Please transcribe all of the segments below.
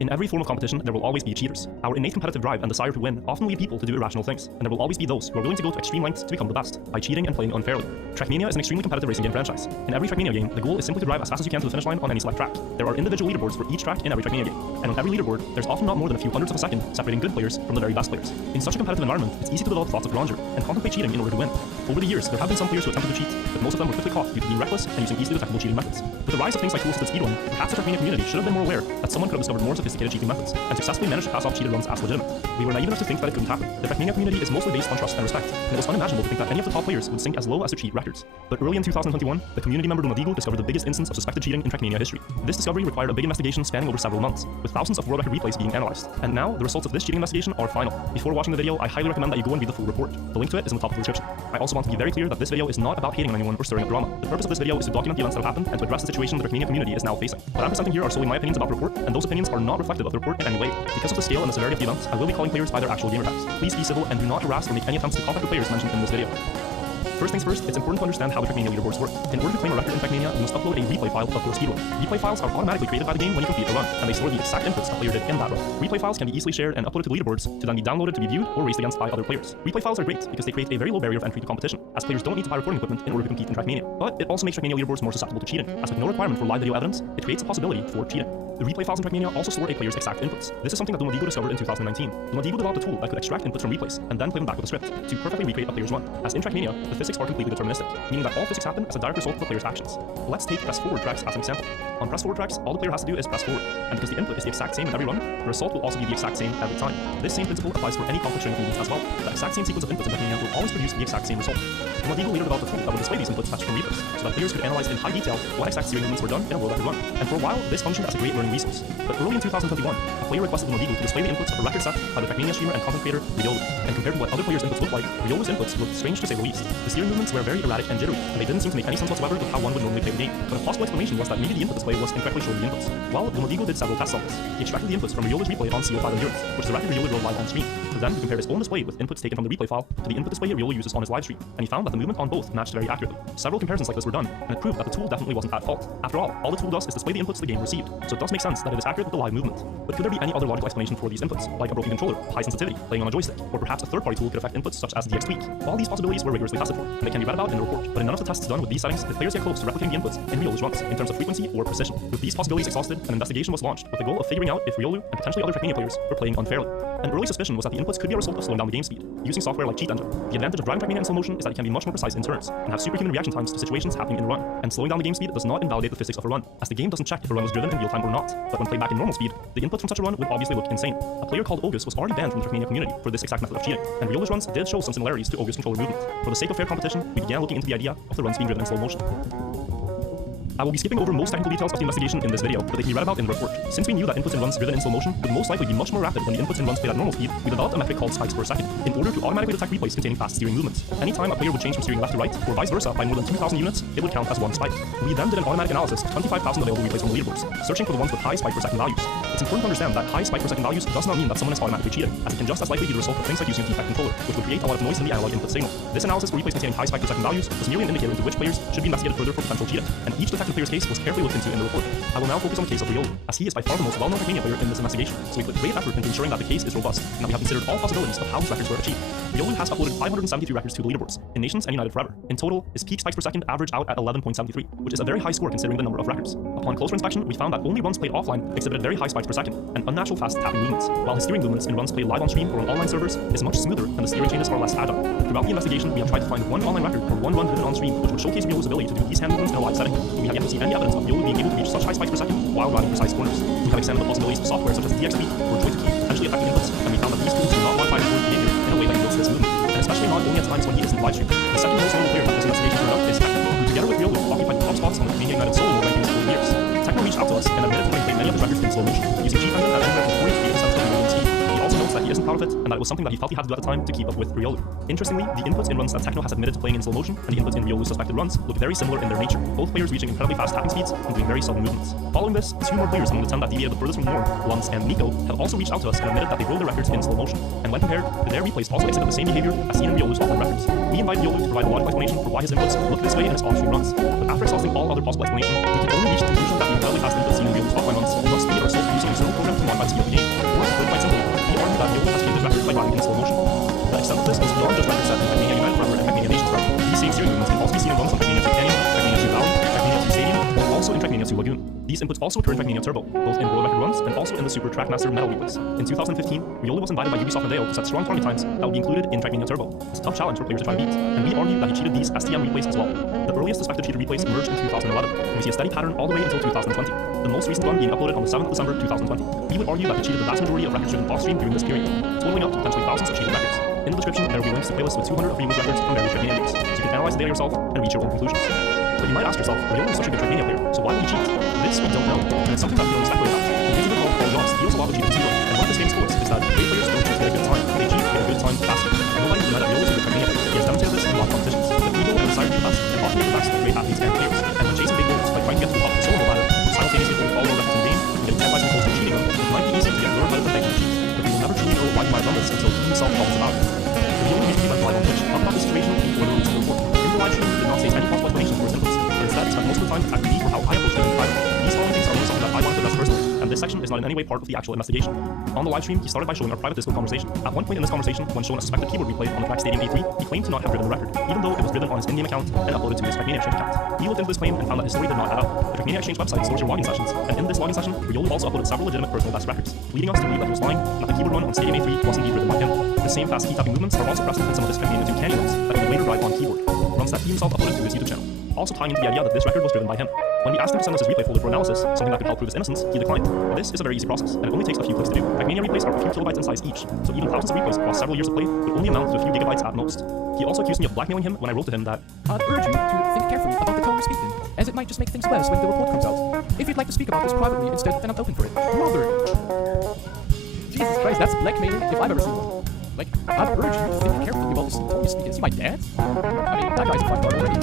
In every form of competition, there will always be cheaters. Our innate competitive drive and desire to win often lead people to do irrational things, and there will always be those who are willing to go to extreme lengths to become the best, by cheating and playing unfairly. Trackmania is an extremely competitive racing game franchise. In every Trackmania game, the goal is simply to drive as fast as you can to the finish line on any select track. There are individual leaderboards for each track in every Trackmania game, and on every leaderboard, there's often not more than a few hundredths of a second separating good players from the very best players. In such a competitive environment, it's easy to develop thoughts of grandeur and contemplate cheating in order to win. Over the years, there have been some players who attempted to cheat, but most of them were quickly caught due to being reckless and using easily detectable cheating methods. With the rise of things like tool-assisted speedrunning, perhaps the Trackmania community should have been more aware that someone could have discovered more sophisticated cheating methods and successfully managed to pass off cheated runs as legitimate. We were naive enough to think that it couldn't happen. The Trackmania community is mostly based on trust and respect, and it was unimaginable to think that any of the top players would sink as low as to cheat records. But early in 2021, the community member Riolu discovered the biggest instance of suspected cheating in Trackmania history. This discovery required a big investigation spanning over several months, with thousands of world record replays being analyzed. And now, the results of this cheating investigation are final. Before watching the video, I highly recommend that you go and read the full report. The link to it is in the top of the description. I also want to be very clear that this video is not about hating on anyone or stirring up drama. The purpose of this video is to document the events that have happened and to address the situation the Trackmania community is now facing. What I'm presenting here are solely my opinions about the report, and those opinions are not reflective of the report in any way. Because of the scale and the severity of the events, I will be calling players by their actual gamer tags. Please be civil and do not harass or make any attempts to contact the players mentioned in this video. First things first, it's important to understand how the Trackmania leaderboards work. In order to claim a record in Trackmania, you must upload a replay file of your speedrun. Replay files are automatically created by the game when you complete a run, and they store the exact inputs a player did in that run. Replay files can be easily shared and uploaded to the leaderboards to then be downloaded to be viewed or raced against by other players. Replay files are great because they create a very low barrier of entry to competition, as players don't need to buy recording equipment in order to compete in Trackmania. But it also makes Trackmania leaderboards more susceptible to cheating, as with no requirement for live video evidence, it creates a possibility for cheating. The replay files in Trackmania also store a player's exact inputs. This is something that Riolu discovered in 2019. Riolu developed a tool that could extract inputs from replays and then play them back with a script to perfectly recreate a player's run. As in Trackmania, the physics are completely deterministic, meaning that all physics happen as a direct result of the player's actions. Let's take press forward tracks as an example. On press forward tracks, all the player has to do is press forward, and because the input is the exact same in every run, the result will also be the exact same every time. This same principle applies for any complex string of movements as well. The exact same sequence of inputs in Trackmania will always produce the exact same result. Riolu later developed a tool that would display these inputs fetched from replays, so that players could analyze in high detail what exact steering movements were done in a world record run. And for a while, this functioned as a great learning resource. But early in 2021, a player requested Riolu to display the inputs of a record set by the Trackmania streamer and content creator Riolu. And compared to what other players' inputs looked like, Riolu's inputs looked strange to say the least. The steering movements were very erratic and jittery, and they didn't seem to make any sense whatsoever with how one would normally play the game. But a possible explanation was that maybe the input display was incorrectly showing the inputs. Well, Riolu did several tests on this. He extracted the inputs from Riolu's replay on CO5 Endurance, which is the record Riolu wrote live on stream. So then he compared his own display with inputs taken from the replay file to the input display Riolu uses on his live stream, and he found that the movement on both matched very accurately. Several comparisons like this were done, and it proved that the tool definitely wasn't at fault. After all the tool does is display the inputs the game received, so it does make sense that it is accurate with the live movement. But could there be any other logical explanation for these inputs, like a broken controller, high sensitivity, playing on a joystick, or perhaps a third-party tool could affect inputs such as the DX tweak? All these possibilities were rigorously tested for, and they can be read about in the report, but in none of the tests done with these settings did players get close to replicating the inputs in Riolu's runs in terms of frequency or precision. With these possibilities exhausted, an investigation was launched with the goal of figuring out if Riolu and potentially other Trackmania players were playing unfairly. An early suspicion was that the inputs could be a result of slowing down the game speed, using software like Cheat Engine. The advantage of driving Trackmania in slow motion is that it can be much more precise in turns, and have superhuman reaction times to situations happening in a run. And slowing down the game speed does not invalidate the physics of a run, as the game doesn't check if a run was driven in real time or not. But when played back in normal speed, the inputs from such a run would obviously look insane. A player called August was already banned from the Trackmania community for this exact method of cheating, and Riolu's runs did show some similarities to August's controller movement. For the sake of fair competition, we began looking into the idea of the runs being driven in slow motion. I will be skipping over most technical details of the investigation in this video, but they can be read about in the report. Since we knew that inputs in runs driven in slow motion would most likely be much more rapid than the inputs in runs played at normal speed, we developed a metric called spikes per second, in order to automatically detect replays containing fast steering movements. Anytime a player would change from steering left to right, or vice versa, by more than 2,000 units, it would count as one spike. We then did an automatic analysis of 25,000 available replays from the leaderboards, searching for the ones with high spike per second values. It's important to understand that high spike per second values does not mean that someone is automatically cheating, as it can just as likely be the result of things like using a defect controller, which would create a lot of noise in the analog input signal. This analysis for replays containing high spike per second values was merely an indicator into which players should be investigated further for potential cheating, and each detected player's case was carefully looked into in the report. I will now focus on the case of Riolu, as he is by far the most well-known Trackmania player in this investigation, so we put great effort into ensuring that the case is robust, and that we have considered all possibilities of how his records were achieved. Riolu has uploaded 573 records to the leaderboards, in Nations and United Forever. In total, his peak spikes per second average out at 11.73, which is a very high score considering the number of records. Upon closer inspection, we found that only runs played offline exhibited very high spikes per second, and unnatural fast tapping movements, while his steering movements in runs played live on stream or on online servers is much smoother and the steering changes are less agile. Throughout the investigation, we have tried to find one online record or one run driven on stream which would showcase Riolu's ability to do these hand movements in a live setting, and we have yet to see any evidence of Riolu being able to reach such high spikes per second while driving precise corners. We have examined the possibilities of software such as DX tweak or joy to key to potentially affect the inputs, and we found that these tools do not modify the behavior in a way that yields this movement, and especially not only at times when he isn't live streaming. The second most notable player that this investigation turned up is Techno, who together with Riolu occupied the top spots on the Trackmania United solo mode rankings for years. Techno reached out to us and admitted to having played many of his records in slow motion, using Cheat Engine at anywhere from 40 to 80% of the speed. He also notes that he isn't proud of of it, and that it was something that he felt he had to do at the time to keep up with Riolu. Interestingly, the inputs in runs that Techno has admitted to playing in slow motion and the inputs in Riolu's suspected runs look very similar in their nature, both players reaching incredibly fast tapping speeds and doing very sudden movements. Following this, 2 more players among the 10 that deviated the furthest from the norm, Luntz and Nico, have also reached out to us and admitted that they broke their records in slow motion, and when compared, their replays also exhibit the same behavior as seen in Riolu's offline records. We invite Riolu to provide a logical explanation for why his inputs look this way in his off-stream runs, but after exhausting all other possible explanations, we can only reach the conclusion that the incredibly fast inputs seen in Riolu's offline runs must be a result of using external programs to modify the speed of the game, or to put it quite simply, we argue that Riolu has changed his records by driving in slow motion. The extent of this goes beyond just records set in Trackmania United Forever and Trackmania Nations Forever. These same steering movements can also be seen in runs on Trackmania 2 Canyon, Trackmania 2 Valley, Trackmania 2 Stadium, and also in Trackmania 2 Lagoon. These inputs also occur in Trackmania Turbo, both in world record runs and also in the Super Trackmaster Metal replays. In 2015, Riolu was invited by Ubisoft Video to set strong target times that would be included in Trackmania Turbo. It's a tough challenge for players to try to beat, and we argue that he cheated these STM replays as well. The earliest suspected cheated replays emerged in 2011, and we see a steady pattern all the way until 2020, the most recent one being uploaded on the 7th of December 2020. We would argue that he cheated the vast majority of records driven off-stream during this period, totaling up to potentially thousands of cheated records. In the description, there will be links to playlists with 200 of Riolu's records from various Trackmania games, so you can analyze the data yourself and reach your own conclusions. But you might ask yourself, Riolu is such a good Trackmania player, so why would he cheat? This we don't know, and it's something that we don't speculate about. In his good called Paul Jones, he also allowed the cheating zero, and one of his famous quotes is that great players don't cheat to get a good time, they cheat to get a good time faster. Nobody can deny that Riolu is a good Trackmania player. He has demonstrated this in a lot of competitions, with ego and desire to be the best, and often the best of great athletes and players. And when chasing big goals by trying to get to the top of the solo ladder, simultaneously holding all the records in the game, and getting 10 by some goals and cheating them, it might be easy to get lured by the temptation to cheat, but we will never truly know why he might have done this until he himself talks about it. Riolu recently went live on Twitch, talked about the situation before the rules of the report. In the live stream, he did not state any possible explanation for his inputs, but instead spent most of the time attacking me for how I approached it in private. These following things are only something that I want to address personally, and this section is not in any way part of the actual investigation. On the live stream, he started by showing our private Discord conversation. At one point in this conversation, when shown a suspected keyboard replay on the Track Stadium A3, he claimed to not have driven the record, even though it was driven on his in-game account and uploaded to his Trackmania Exchange account. We looked into this claim and found that his story did not add up. The Trackmania Exchange website stores your login sessions, and in this login session, Riolu also uploaded several legitimate personal best records, leading us to believe that he was lying and that the keyboard run on Stadium A3 was indeed driven by him. The same fast key tapping movements are also present in some of his Trackmania 2 Canyon runs that he would later drive on keyboard, runs that he himself uploaded to his YouTube channel, also tying into the idea that this record was driven by him. When we asked him to send us his replay folder for analysis, something that could help prove his innocence, he declined. This is a very easy process, and it only takes a few clicks to do. Trackmania replays are a few kilobytes in size each, so even thousands of replays across several years of play would only amount to a few gigabytes at most. He also accused me of blackmailing him when I wrote to him that I'd urge you to think carefully about the tone you speak in, as it might just make things worse when the report comes out. If you'd like to speak about this privately instead, then I'm open for it. Brother! Jesus Christ, that's blackmailing if I've ever seen one. Like, I'd urge you to think carefully about this tone you speak in. Is he my dad? I mean, that guy's a fun part already.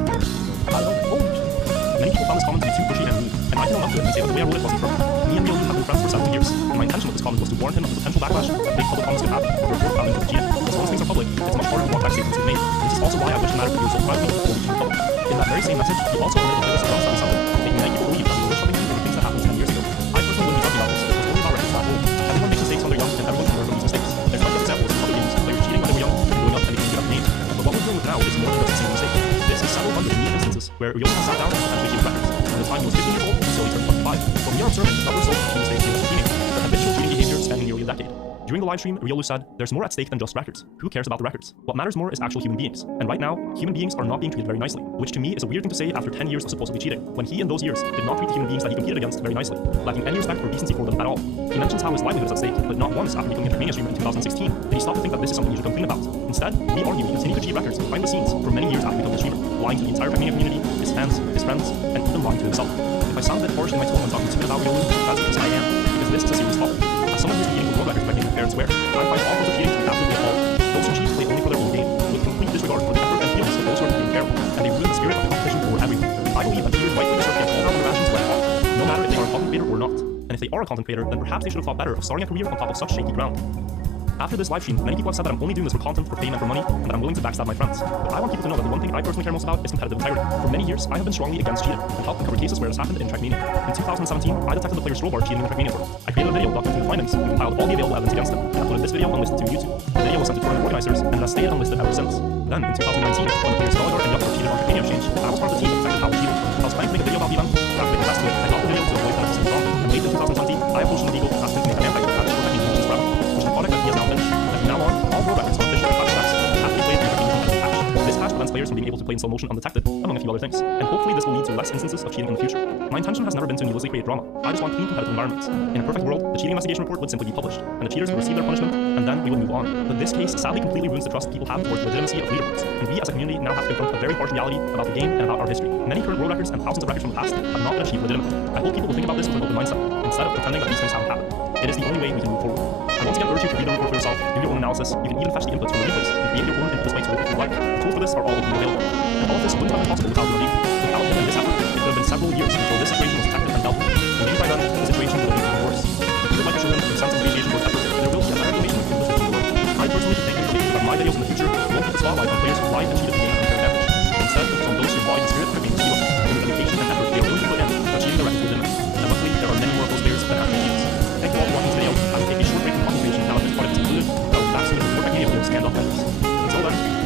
I don't know. many people found this comment to be too pushy and rude, and I can own up to it and say that the way I wrote it wasn't perfect. Me and Riolu have been friends for several years, and my intention with this comment was to warn him of the potential backlash that big public comments could have if the report found him to be cheating. As long as things are public, it's much harder to walk back statements he's made. This is also why I wish the matter could be resolved privately before reaching the public. In that very same message, he also admitted to this across that something, making many people believe that we were shoving him into things that happened 10 years ago. I personally wouldn't be talking about this, it was only about records that old. Everyone makes mistakes when they're young, and everyone can learn from these mistakes. There's plenty of examples in other games of players cheating when they were young, and growing up and becoming good at the game. But what we're dealing with now is more than just a single mistake. This is several hundred unique instances where Riolu has sat down and potentially cheated records. From the time he was 15 years old until he turned 25. But we are observing another result of mistakes he was cheating, the habitual cheating behavior spanning nearly a decade. During the live stream, Riolu said, "There's more at stake than just records. Who cares about the records? What matters more is actual human beings. And right now, human beings are not being treated very nicely," which to me is a weird thing to say after 10 years of supposedly cheating, when he in those years did not treat the human beings that he competed against very nicely, lacking any respect or decency for them at all. He mentions how his livelihood is at stake, but not once after becoming a Trackmania streamer in 2016 did he stop to think that this is something he should complain about. Instead, we argue he continued to cheat records behind the scenes for many years after becoming a streamer, lying to the entire Trackmania community, his fans, his friends, and even lying to himself. If I sound a bit harsh in my tone when talking to about Riolu, that's because I am, because this is a serious topic. As someone who's beating the world records by making parents swear, I find all forms of cheating to be absolutely appalling. Those who cheat play only for their own game, with complete disregard for the effort and feelings of those who are being fair, and they ruin the spirit of the competition for everyone. I believe that cheaters rightfully deserve to get all their interactions when no matter if they are a content creator or not. And if they are a content creator, then perhaps they should have thought better of starting a career on top of such shaky ground. After this livestream, many people have said that I'm only doing this for content, for fame, and for money, and that I'm willing to backstab my friends. But I want people to know that the one thing I personally care most about is competitive integrity. For many years, I have been strongly against cheating, and helped uncover cases where this happened in Trackmania. In 2017, I detected the player Strollbar cheating in the Trackmania tournament. I created a video documenting the findings, and compiled all the available evidence against him, and uploaded this video unlisted to YouTube. The video was sent to tournament organizers, and has stayed unlisted ever since. Then, in 2019, when the players Gallagher and Yucker cheated on Trackmania Exchange, I was part of the team that detected how he cheated. I was planning to make a video about the event, but after making a test to it, I got the video to avoid penalties and wrong, and late in 2020, I approached him illegal and asked him to make a fan fight at Short Trackmania Nations Forever, which is a product that he has now finished. From now on, all world records are official patch tracks have to be played in a competitive patch. This patch prevents players from being able to play in slow motion undetected, among a few other things, and hopefully this will lead to less instances of cheating in the future. My intention has never been to needlessly create drama. I just want clean competitive environments. In a perfect world, the cheating investigation report would simply be published, and the cheaters would receive their punishment, and then we would move on. But this case sadly completely ruins the trust people have towards the legitimacy of leaderboards, and we as a community now have to confront a very harsh reality about the game and about our history. Many current world records and thousands of records from the past have not been achieved legitimately. I hope people will think about this with an open mindset, instead of pretending that these things haven't happened. It is the only way we can move forward. I once again urge you to read the report for yourself, do your own analysis, you can even fetch the inputs from the replays and create your own input display tool if you like. Tools for this are all openly available. And all of this wouldn't have been possible without your lead. Without him and this effort, it would have been several years until this situation was detected and dealt with. And maybe by then, the situation would have been even worse. If you would like to show him a sense of appreciation for his effort, there will be a better information of English in the world. I personally thank you for making that my videos in the future won't put the spotlight on players who lied and cheated to gain an unfair advantage. Instead, focus on those who lied in spirit for being zero, and the dedication and effort they are willing to put in to achieving the records within them. And luckily, there are many more of those players than actually cheats. Thank you all for watching this video. I will take a short break from content creation now that this product is concluded, but I will be back soon with more Trackmania videos and off videos. Until then,